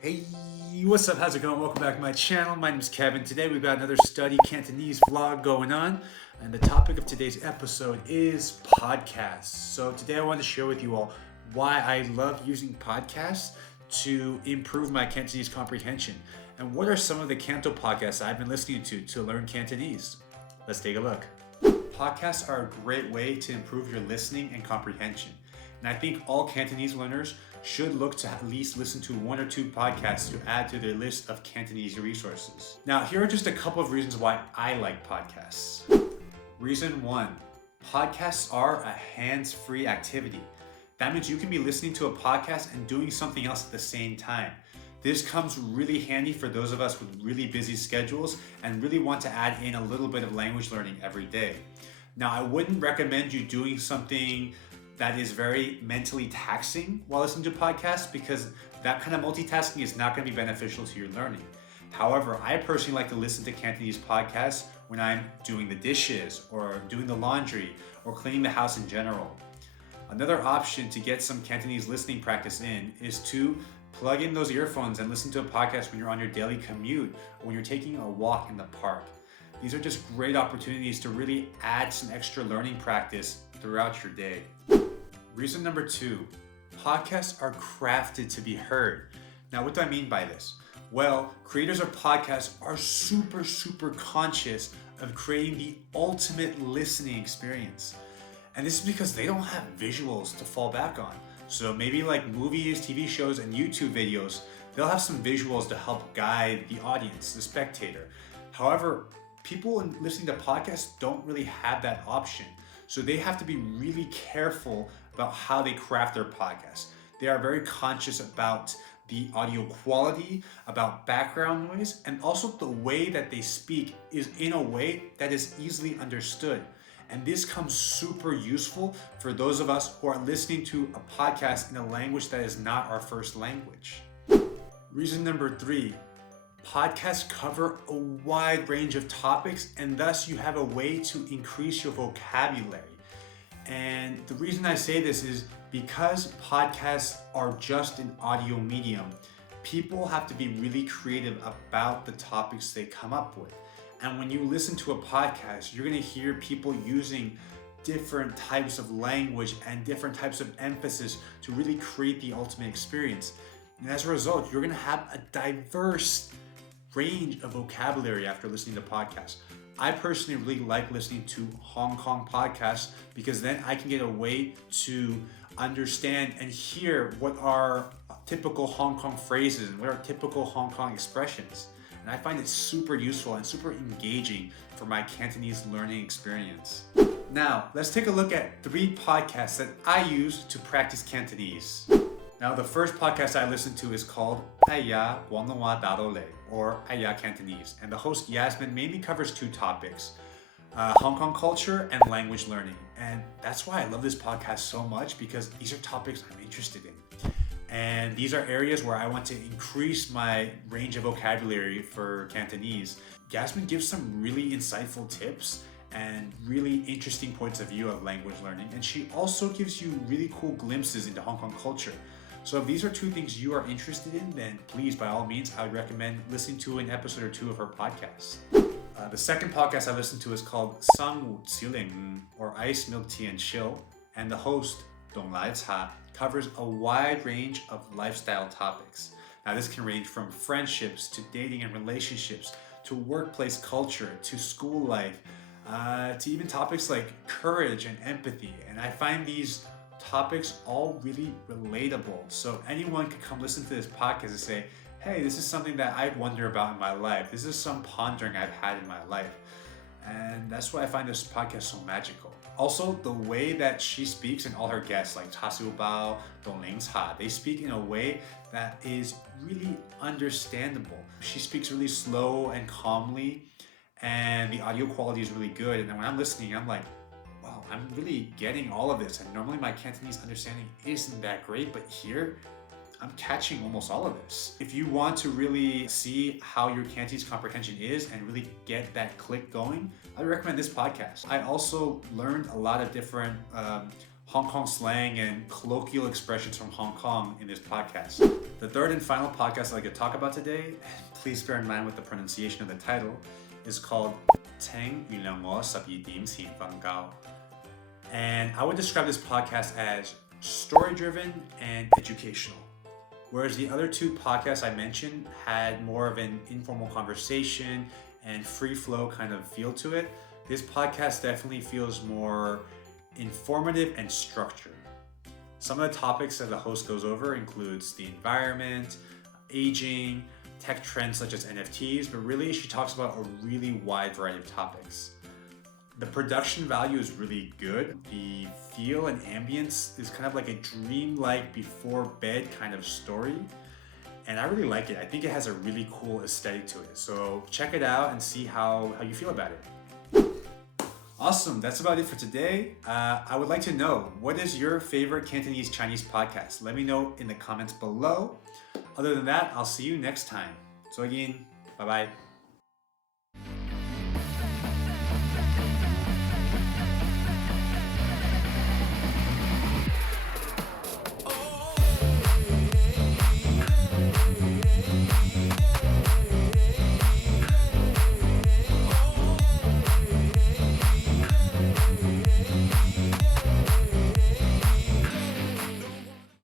Hey, what's up? How's it going? Welcome back to my channel. My name is Kevin. Today we've got another study Cantonese vlog going on, and the topic of today's episode is podcasts. So today I want to share with you all why I love using podcasts to improve my Cantonese comprehension, and what are some of the Canto podcasts I've been listening to learn Cantonese. Let's take a look. Podcasts are a great way to improve your listening and comprehension. And I think all Cantonese learners should look to at least listen to one or two podcasts to add to their list of Cantonese resources. Now, here are just a couple of reasons why I like podcasts. Reason 1, podcasts are a hands-free activity. That means you can be listening to a podcast and doing something else at the same time. This comes really handy for those of us with really busy schedules and really want to add in a little bit of language learning every day. Now, I wouldn't recommend you doing something that is very mentally taxing while listening to podcasts, because that kind of multitasking is not going to be beneficial to your learning. However, I personally like to listen to Cantonese podcasts when I'm doing the dishes or doing the laundry or cleaning the house in general. Another option to get some Cantonese listening practice in is to plug in those earphones and listen to a podcast when you're on your daily commute or when you're taking a walk in the park. These are just great opportunities to really add some extra learning practice throughout your day. Reason number 2, podcasts are crafted to be heard. Now, what do I mean by this? Well, creators of podcasts are super conscious of creating the ultimate listening experience. And this is because they don't have visuals to fall back on. So maybe like movies, TV shows, and YouTube videos, they'll have some visuals to help guide the audience, the spectator. However, people listening to podcasts don't really have that option. So they have to be really careful about how they craft their podcasts. They are very conscious about the audio quality, about background noise, and also the way that they speak is in a way that is easily understood. And this comes super useful for those of us who are listening to a podcast in a language that is not our first language. Reason number 3, podcasts cover a wide range of topics, and thus you have a way to increase your vocabulary. And the reason I say this is because podcasts are just an audio medium, people have to be really creative about the topics they come up with. And when you listen to a podcast, you're going to hear people using different types of language and different types of emphasis to really create the ultimate experience. And as a result, you're going to have a diverse range of vocabulary after listening to podcasts. I personally really like listening to Hong Kong podcasts because then I can get a way to understand and hear what are typical Hong Kong phrases and what are typical Hong Kong expressions. And I find it super useful and super engaging for my Cantonese learning experience. Now, let's take a look at 3 podcasts that I use to practice Cantonese. Now, the first podcast I listen to is called Ai Ya Guangnonghua Da Do Lei, or Ai Ya Cantonese, and the host Yasmin mainly covers 2 topics, Hong Kong culture and language learning. And that's why I love this podcast so much, because these are topics I'm interested in. And these are areas where I want to increase my range of vocabulary for Cantonese. Yasmin gives some really insightful tips and really interesting points of view of language learning. And she also gives you really cool glimpses into Hong Kong culture. So if these are 2 things you are interested in, then please, by all means, I would recommend listening to an episode or 2 of her podcast. The second podcast I listen to is called Sangwu Qiling, or Ice Milk Tea and Chill, and the host, Dong Lai Ca, covers a wide range of lifestyle topics. Now, this can range from friendships to dating and relationships to workplace culture to school life, to even topics like courage and empathy. And I find these topics all really relatable. So anyone can come listen to this podcast and say, hey, this is something that I wonder about in my life. This is some pondering I've had in my life. And that's why I find this podcast so magical. Also, the way that she speaks and all her guests, like Cha Siu Bao, Dong Ling Ca, they speak in a way that is really understandable. She speaks really slow and calmly, and the audio quality is really good. And then when I'm listening, I'm like, wow, I'm really getting all of this. And normally my Cantonese understanding isn't that great, but here I'm catching almost all of this. If you want to really see how your Cantonese comprehension is and really get that click going, I would recommend this podcast. I also learned a lot of different Hong Kong slang and colloquial expressions from Hong Kong in this podcast. The third and final podcast I'd like to talk about today, please bear in mind with the pronunciation of the title, is called Teng Yulangwo Sabi Dim Sin Fang Gao. And I would describe this podcast as story-driven and educational. Whereas the other two podcasts I mentioned had more of an informal conversation and free-flow kind of feel to it, this podcast definitely feels more informative and structured. Some of the topics that the host goes over includes the environment, aging, tech trends such as NFTs, but really she talks about a really wide variety of topics. The production value is really good. The feel and ambience is kind of like a dreamlike before bed kind of story. And I really like it. I think it has a really cool aesthetic to it. So check it out and see how you feel about it. Awesome, that's about it for today. I would like to know, what is your favorite Cantonese Chinese podcast? Let me know in the comments below. Other than that, I'll see you next time. So again, bye-bye.